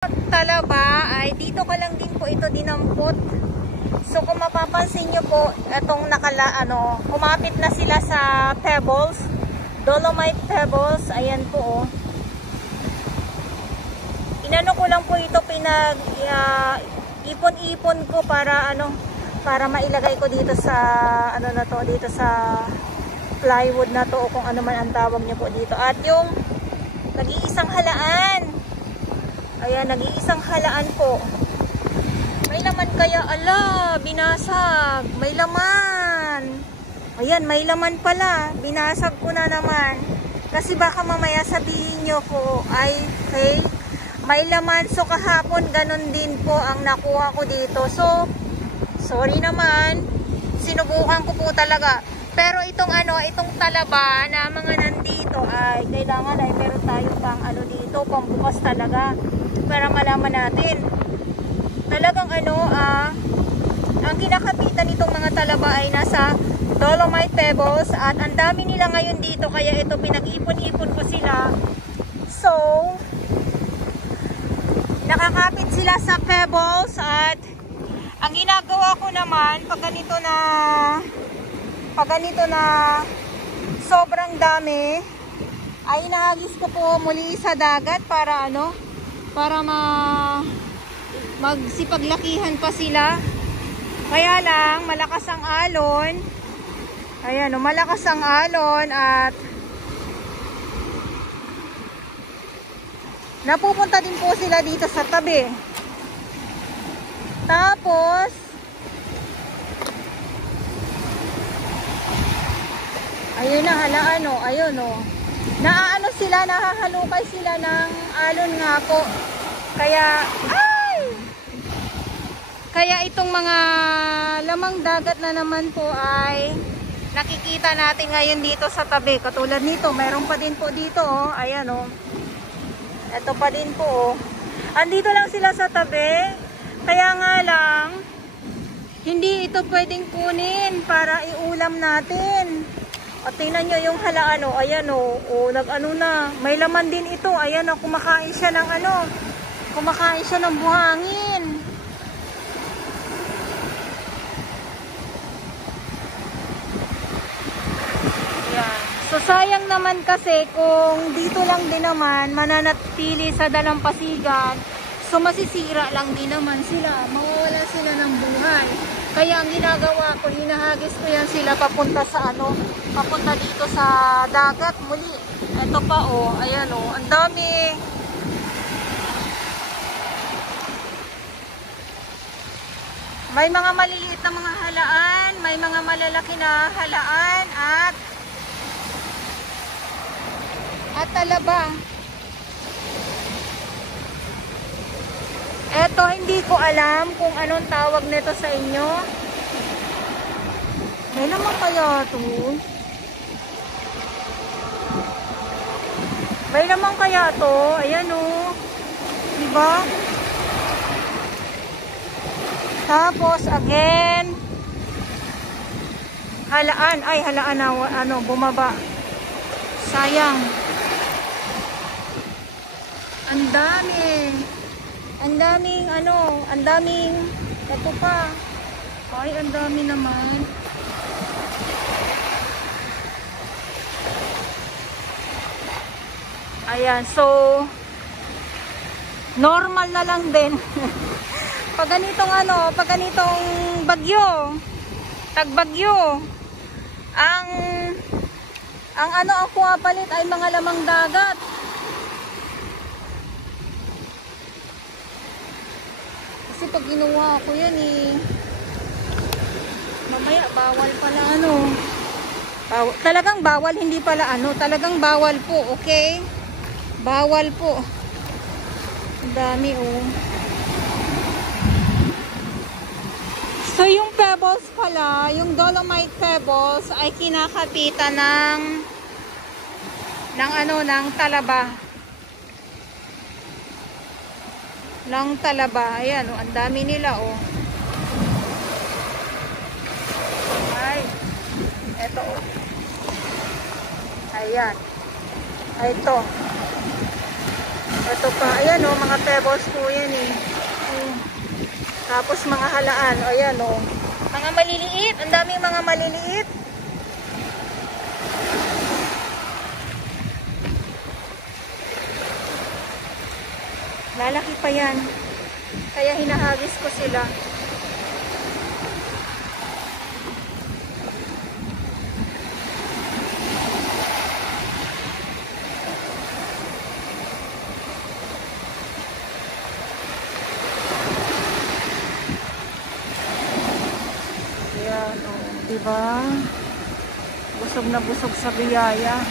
Talaba ay dito ka lang din po ito dinampot. So kung mapapansin nyo po, itong kumapit na sila sa pebbles, dolomite pebbles. Ayan po oh. Inano ko lang po ito, ipon-ipon ko para para mailagay ko dito sa dito sa plywood na to o kung ano man ang tawag nyo po dito. At yung nag-iisang halaan. Ayan, nag-iisang halaan po. May laman kaya? Ala, binasag. May laman. Ayan, may laman pala. Binasag ko na naman. Kasi baka mamaya sabihin nyo po, ay fake. May laman. So, kahapon, ganun din po ang nakuha ko dito. So, sorry naman. Sinubukan ko po talaga. Pero itong itong talaba na mga nandito ay kailangan ay meron tayo pang dito, pambukas talaga. Para malaman natin. Talagang ang kinakapitan nitong mga talaba ay nasa dolomite pebbles at ang dami nila ngayon dito kaya ito pinag-ipon-ipon ko sila. So, nakakapit sila sa pebbles at ang ginagawa ko naman pag ganito na sobrang dami ay inahagis ko po muli sa dagat para para magsipaglakihan pa sila. Kaya lang malakas ang alon. Ayan, malakas ang alon at napupunta din po sila dito sa tabi. Tapos ayun na, halaan ayun sila, nahahalukay sila ng alon nga po. Kaya itong mga lamang dagat na naman po ay nakikita natin ngayon dito sa tabi. Katulad nito, mayroon pa din po dito oh. Ayan oh. Ito pa din po oh. Andito lang sila sa tabi. Kaya nga lang hindi ito pwedeng kunin para iulam natin. At tingnan nyo yung halaan oh. Ayan oh. Na. May laman din ito. Ayan oh. Kumakain siya ng buhangin. Yan. So sayang naman kasi kung dito lang din naman mananatili sa dalampasigan, so masisira lang din naman sila. Mawawala sila ng buhay. Kaya ang ginagawa ko, hinahagis ko yan sila papunta sa papunta dito sa dagat muli. Ito pa oh, ayan oh, ang dami. May mga maliliit na mga halaan, may mga malalaki na halaan at talaba. Eto, hindi ko alam kung anong tawag nito sa inyo. May naman kaya ito? May naman kaya ito? Ayan o. Diba? Tapos, again, halaan. Ay, halaan na, bumaba. Sayang. Ang dami. Ang daming, ito pa. Ay, ang dami naman. Ayan, so, normal na lang din. pag ganitong bagyo, tagbagyo, ang pumapalit ay mga lamang dagat. Kasi pag ginawa ko yan mamaya bawal pala talagang bawal, hindi pala talagang bawal po, okay? Bawal po. Ang dami oh. So yung pebbles pala, yung dolomite pebbles ay kinakapitan ng talaba. Ng talaba. Ayan oh, ang dami nila oh. Ay. Eto oh. Ayan. Ito. Ito pa, ayan o, mga pebbles po yan eh. Tapos mga halaan, ayan o. Mga maliliit, ang daming mga maliliit. Lalaki pa yan. Kaya hinahagis ko sila. Ayan, oh, diba? Busog na busog sa biyaya.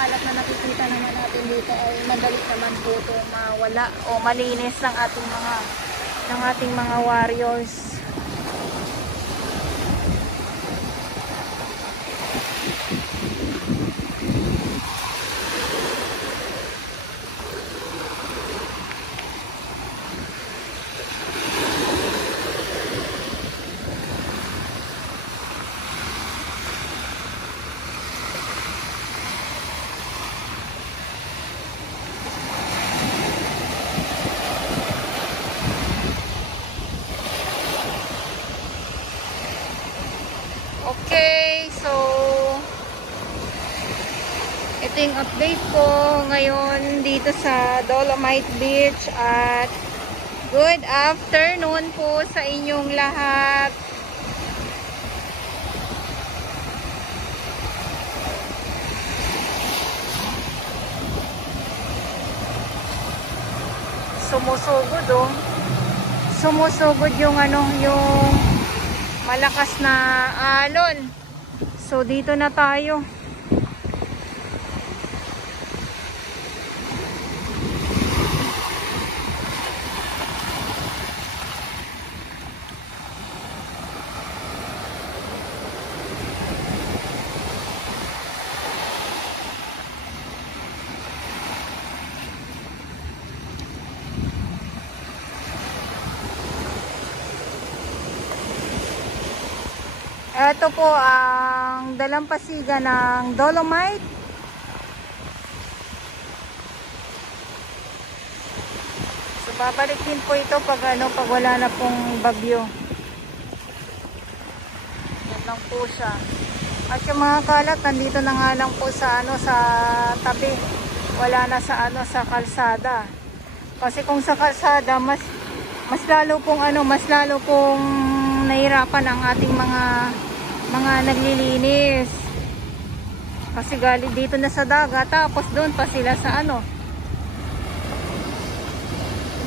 Kalat na nakikita naman natin dito ay madali naman po ito mawala o malinis ng ating mga warriors. Okay, so ito yung update ko ngayon dito sa Dolomite Beach at good afternoon po sa inyong lahat. Sumusugod oh. Sumusugod yung yung malakas na alon. So dito na tayo. Ito po ang dalampasigan ng Dolomite. So babalik din po ito pag pag wala na pong bagyo. Yan lang po siya. At yung mga kalat nandito na nga lang po sa sa tabi. Wala na sa sa kalsada. Kasi kung sa kalsada mas lalo pong mas lalo pong nahirapan ang ating mga naglilinis. Kasi galing dito na sa dagat, tapos doon pa sila sa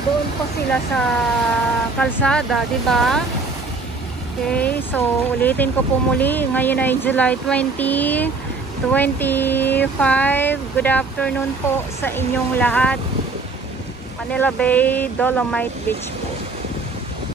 doon pa sila sa kalsada, 'di ba? Okay, so ulitin ko po muli. Ngayon ay July 20, 25. Good afternoon po sa inyong lahat. Manila Bay, Dolomite Beach po.